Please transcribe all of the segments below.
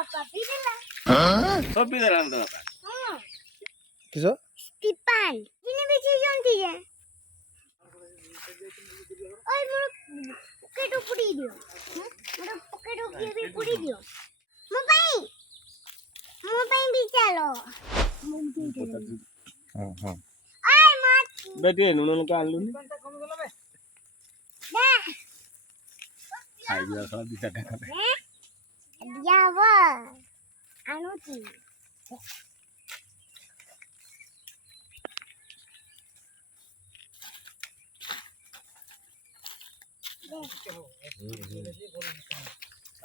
बापा पिदेला सब पिदेला हम तो बापा हां किसो स्टीफन जिने बेची जानती है ओए मोर पॉकेट उड़ी दियो मोर पॉकेट के भी उड़ी दियो मोबाइल भी चलो हां हां आय मत बेटी नुन का आलू दे खाई दिया सब दिशा का दिया वो अनुची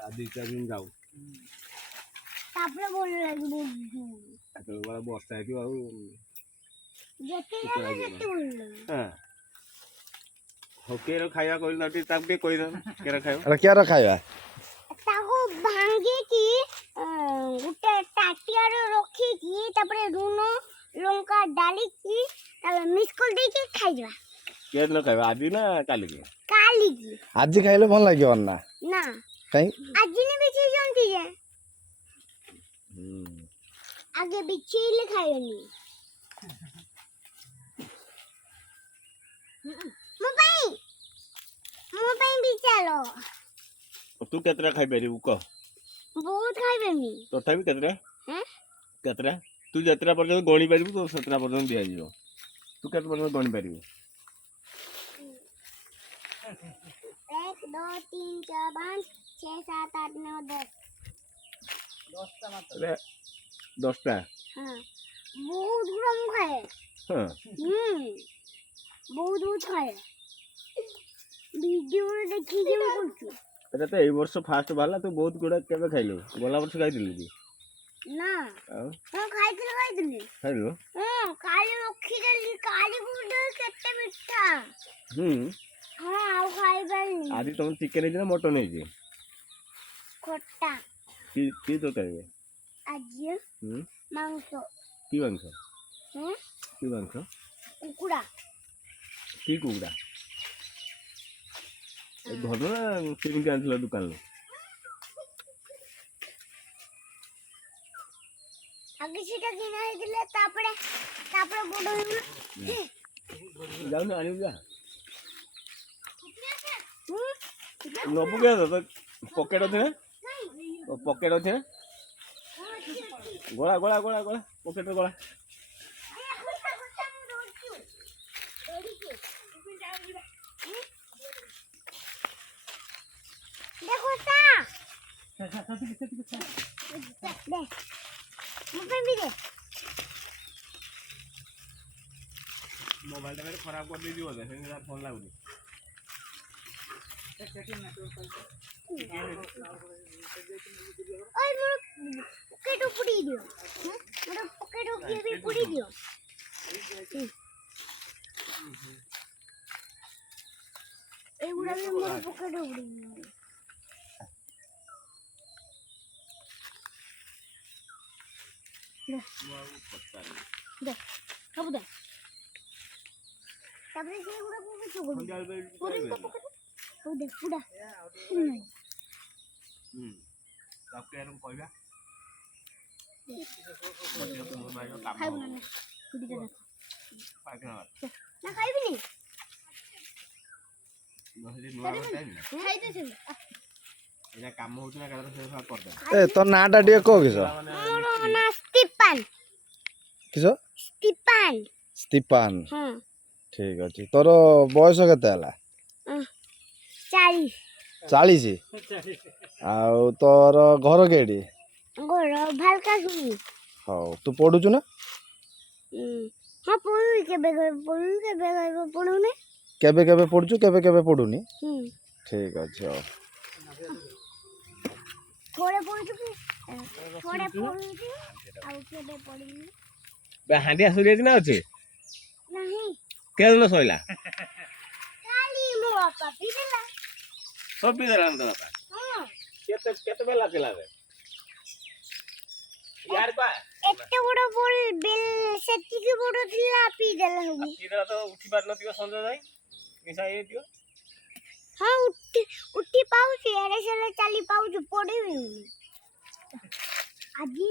आदि चार दिन जाऊ तापरे बोलने लगी बोल तो बड़ा बस्ता है कि बाबू जेते जाने जेते बोल हां हो केरो खाया कोई नटी तब के कोई ना केरा खायो अरे क्या रखाया ताको भांगे की गुटे टाटियार रखी की तापरे लूनो लंका डाली की तब मिस कॉल दे के खाइबा के न खायो आदि ना काली के काली की आज खाइले भल लागियो अन्ना ना कहीं आज ने बेची जानती है आगे बिछे ले खायोनी मोबाइल भी चलो तू केतरा खाई बेरी को बहुत खाइबे मी तथापि केतरा हैं केतरा तू जतरा पर्यंत गणी पारिबु तो सतरा पर्यंत दिया जियो तू केत पर्यंत गणी पारिबु 1 2 3 4 5 6 7 8 9 10 अरे 10 टा हां बहुत ग्राम खाए हां बहुत खाए वीडियो देखि के बोलछु अरे तो ए वर्ष फास्ट वाला तो बहुत गुडा केबे खाइलो गोला वर्ष खाइ दिलु की ना हां खाइदिले खाइलो हां काली रखी देली काली गुड केते मिठा हां आउ खाइबानी आदि तुम चिकन है ना मटन है जी खट्टा की तो करे आज मांस की मांस हैं की मांस कुकुड़ा की कुकुड़ा ए घर ना किन के आनला दुकान लो आगे सीटा किना है दिले तापड़े बडो जाऊ ना आनी जा नबु के तो पॉकेट थे पॉकेट थे गोला गोला गोला गोला पॉकेट गोला देखो ता दे मुझे भी दे मोबाइल मेरे खराब कर दीजिए बोले फिर मेरा फोन लागू ओए मोर पॉकेट उड़ी दियो मोर पॉकेट के भी उड़ी दियो ए उड़ा भी मोर पॉकेट उड़ी दियो दे कब दे तबरे से उड़ा को छोड़ पूरी तो पॉकेट ओ दे उड़ा तब के हम कहबा खाइब ना कुडी दे पाके ना खाइबी नी नहले नुआ टाइम खाइ दे छे एटा काम होत ना कादर से सब कर दे ए तो नाटा डियो को किसो मोर ना स्टीफन किसो स्टीफन स्टीफन हां ठीक अछि तोर बयस केते हला 40 40 आउ तोर घर केडी गोर भालका सुनी हां तू पढुछु ना हां पढु के बेगे पढु ने केबे केबे पढुछु केबे पढुनी ठीक अछि हो थोड़े पढुछु थोड़े पढुछु आउ केबे पढुनी बे हांडिया सुरिया ना अछि नहीं केन सोइला खाली मो बापा पिदेला सब पिदेला हम तो बापा हां केते बेला केला रे यार बा एते बड़ बोल बिल सेति के बड़ थिला पिदेला हबी पिदेला तो उठी पार नथियो संजय भाई मिसा ए दियो हां उठी पाउछु एरे से चली पाउछु पढिबी ଆଜି